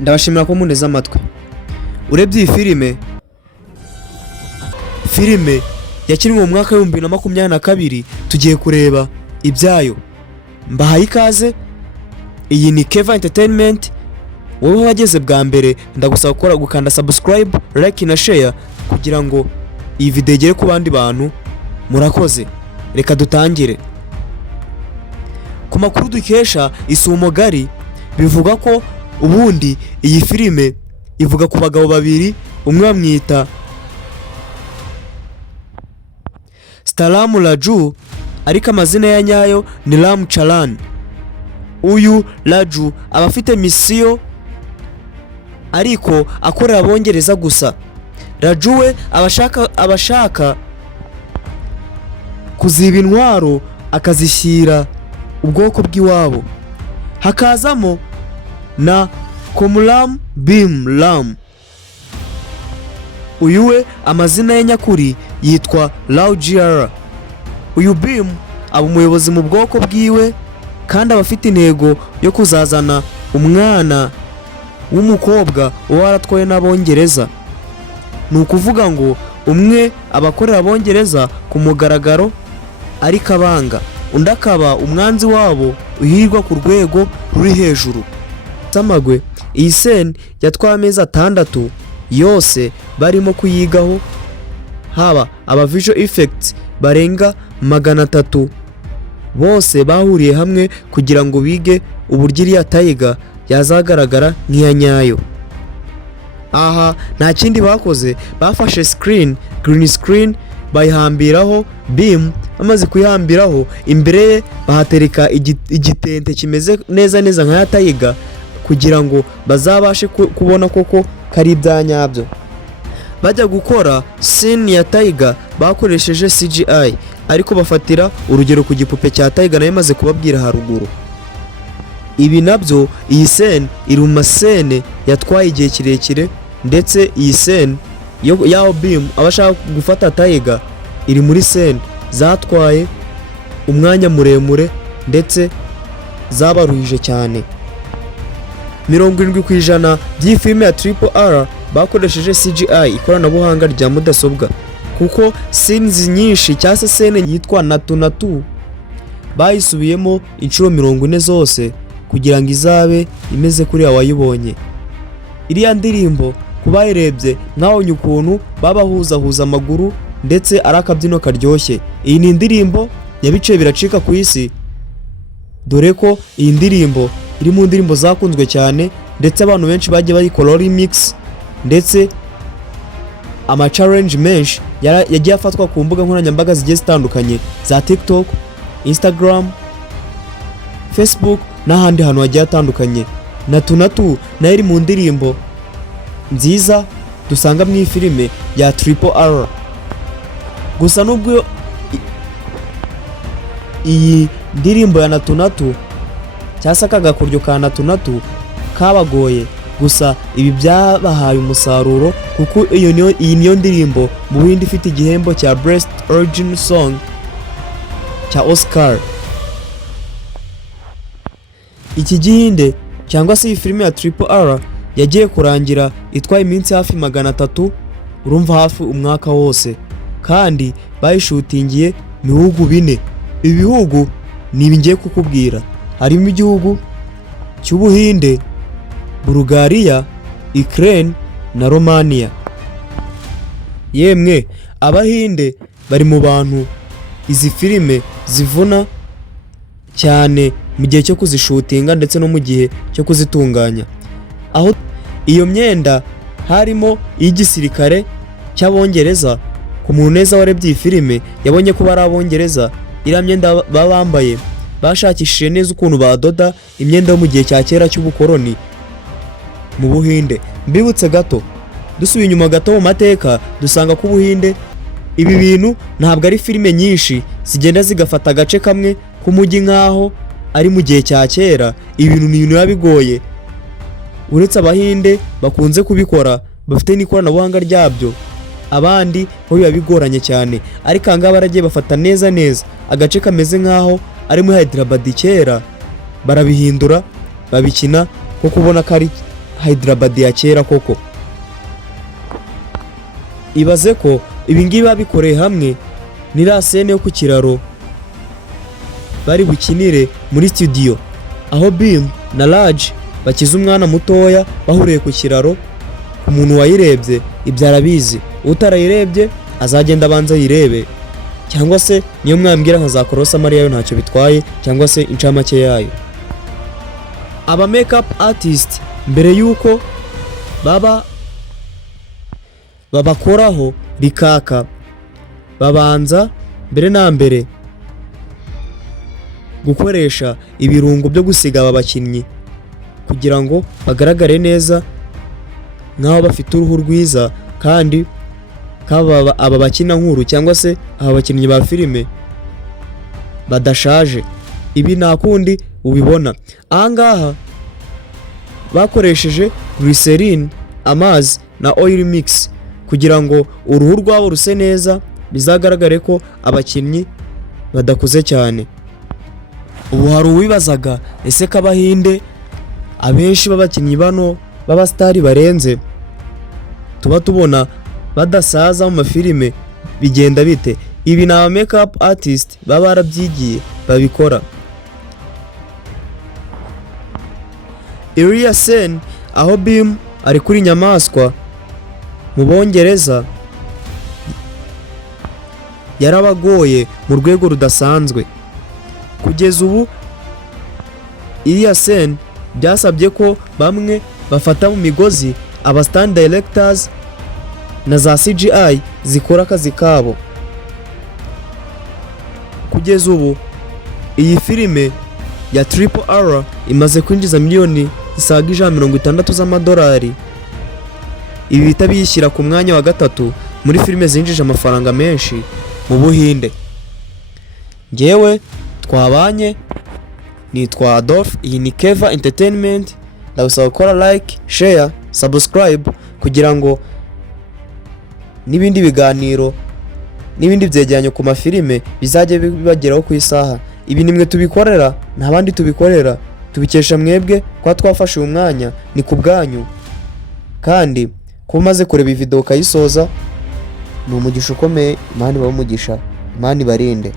ndabashimira ko muneza amatwi. Urebye iyi filime yakinwe mu mwaka wa 2022 tugiye kureba ibyayo. Mbahaye ikaze, iyi ni Keva Entertainment. Wowe wageze bwa mbere ndagusaba gukanda subscribe, like na share kugira ngo iyi video igere ku bandi bantu. Murakoze, reka dutangire. Ku makuru dukesha isumo gari bivuga ko ubundi iyi filime ivuga ku bagabo babiri, umwe bamwita Stalamu Raju ariko amazina ya nyayo ni Ram Charan. Uyu Raju aba afite misiyo ariko akorera abongereza gusa. Raju we abashaka kuziba intwaro akazishyira ubwoko bw'iwabo. Hakazamo na Komram Bim Ram. Uyu we amazina ye nyakuri yitwa RRR. Uyu Bim aba umuyobozi mu bwoko bwiwe kandi abafite intego yo kuzazana umwana w'umukobwa waratwaye n'abongereza. Ni ukuvuga ngo umwe abakorera abongereza ku mugaragaro ariko abanga, undi akaba umwanzi wabo uhirwa ku rwego ruri hejuru. Samagwe iyi scene yatwaye amezi 6 yose barimo kuyigaho, haba aba visual effects barenga 300 bose bahuriye hamwe kugira ngo bige uburyo iriya Tiger yazagaragara nk'iya nyayo. Aha nta kindi bakoze, bafashe green screen bayihambiraho Bim. Amaze kuyihambiraho imbere ye bahatereka igitente kimeze neza nk'aya Tiger kugira ngo bazabashe kubona koko kari ibyanyabyo. Bajya gukora scene ya Tiger bakoresheje CGI ariko bafatira urugero ku gipupe cya Tiger nayo maze kubabwira haruguru. Ibi nabyo iyi scene iri mu mascene yatwaye igihe kirekire, ndetse iyi scene yaho Bim abashaka gufata Tiger iri muri scene zatwaye umwanya muremure ndetse zabaruhije cyane. 70% by'iyi filime ya RRR bakoresheje CGI, ikoranabuhanga rya mudasobwa, kuko scenes nyinshi cyangwa se scene yitwa Natu bayisubiyemo inshuro 40 zose kugira ngo izabe imeze kuri wayibonye. Iriya ndirimbo kubayirebye mwabonye ukuntu babahuza amaguru ndetse ari akabyino karyoshye. Iyi ni indirimbo yabice biracika ku isi, dore ko iyi ndirimbo iri mu ndirimbo zakunzwe cyane ndetse abantu benshi bagiye bayikora remix, ndetse ama challenge menshi yagiye afatwa ku mbuga nkoranyambaga zigiye zitandukanye za TikTok, Instagram, Facebook n'ahandi hantu hagiye atandukanye. Natu nayo iri mu ndirimbo nziza dusanga mu filime ya RRR. Gusa nubwo iyi ndirimbo ya Natu cyasa kagakuryo ka Natu kabagoye, gusa ibi byabahaye umusaruro kuko iyi niyo ndirimbo mu Buhinde ifite igihembo cya Best Original Song cya Oscar. Iki gihinde cyangwa se iyi filime ya RRR yagiye kurangira itwaye iminsi hafi 300, urumva hafi umwaka wose, kandi bayishutingiye mu bihugu 4. Ibi bihugu ni bingiye kukubwira, harimo igihugu cy'Ubuhinde, Bulgaria, Ukraine na Romania. Yemwe Abahinde bari mu bantu izi filime zivuna cyane mu gihe cyo kuzishutinga ndetse no mu gihe cyo kuzitunganya. Aho iyo myenda harimo iy'igisirikare cy'abongereza. Ku muntu neza warebye iyi filime yabonye ko bari abongereza, iriya myenda babambaye bashakishije neza ukuntu badoda imyenda yo mu gihe cya kera cy'ubukoroni mu Buhinde. Mbibutse gato, dusubiye inyuma gato mu mateka, dusanga ko Ubuhinde ibi bintu ntabwo ari filime nyinshi zigenda zigafata agace kamwe k'umujyi nkaho ari mu gihe cya kera. Ibintu ni ibintu bigoye, uretse Abahinde bakunze kubikora bafite n'ikoranabuhanga ryabyo, abandi ho biba bigoranye cyane. Ariko anga baragiye bafata neza agace kameze nkaho ari muri Hyderabad kera, barabihindura babikina ko kubona ko Hyderabad ya kera koko. Ibaze ko ibingibi babikoreye hamwe n'iriya scene yo ku kiraro bari bukinire muri studio, aho Bim na Raj bakiza umwana mutoya bahuriye ku kiraro. Umuntu wayirebye ibyo arabizi, utarayirebye azagenda abanza yirebe, cyangwa se niyo mwambwira nkazakorosa Mariya yo ntacyo bitwaye, cyangwa se incamake yayo. Aba makeup artist mbere yuko babakoraho rikaka, babanza mbere na mbere gukoresha ibirungo byo gusiga aba bakinnyi kugira ngo bagaragare neza nk'aho bafite uruhu rwiza, kandi aba bakina nkuru cyangwa se aba bakinnyi ba filime badashaje. Ibi nta kundi ubibona. Ahangaha bakoresheje glycerine, amazi na oil mix kugira ngo uruhu rwabo ruse neza, bizagaragare ko abakinnyi badakuze cyane. Ubu hari uwibazaga ese ko Abahinde abenshi b'abakinnyi bano b'abastari barenze tuba tubona badasaza mu mafilime bigenda bite? Ibi ni aba makeup artist baba barabyigiye babikora. Iriya scene aho Bim ari kuri inyamaswa mu Bongereza yarabagoye mu rwego rudasanzwe. Kugeza ubu iriya scene byasabye ko bamwe bafata mu migozi aba stand directors na za CGI zikora akazi kabo. Kugeza ubu iyi filime ya RRR imaze kwinjiza miliyoni zisaga $160 z'amadolari. Ibi bita biyishyira ku mwanya wa gatatu muri filime zinjije amafaranga menshi mu Buhinde. Ngewe twabanye nitwa Adolf, iyi ni Keva Entertainment. Ndagusaba gukora like, share, subscribe kugira ngo n'ibindi biganiro n'ibindi byegeranyo ku mafilime bizajye bibageraho ku isaha. Ibi nimwe tubikorera, nta bandi tubikorera, tubikesha mwebwe kwa twafashe uyu mwanya, ni ku bwanyu. Kandi kuba umaze kureba iyi video ukayisoza ni umugisha ukomeye. Imana ibahe umugisha, Imana ibarinde.